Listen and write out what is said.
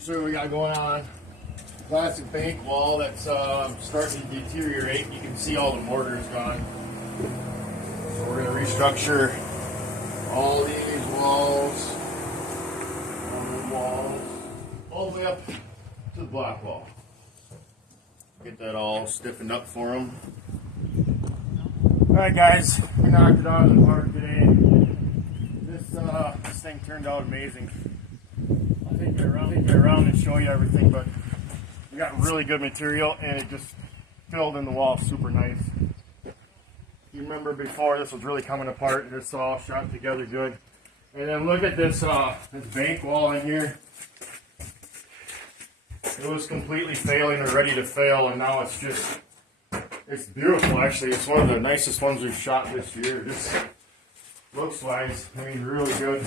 So we got going on classic bank wall that's starting to deteriorate. You can see all the mortar is gone. So we're going to restructure all these walls, all the way up to the block wall. Get that all stiffened up for them. Alright guys, we knocked it out of the park today. This thing turned out amazing. I'll take you around and show you everything, but we got really good material and it just filled in the wall super nice. You remember before this was really coming apart, this all shot together good. And then look at this bank wall in here. It was completely failing or ready to fail, and now it's beautiful actually. It's one of the nicest ones we've shot this year. Just looks wise, I mean really good.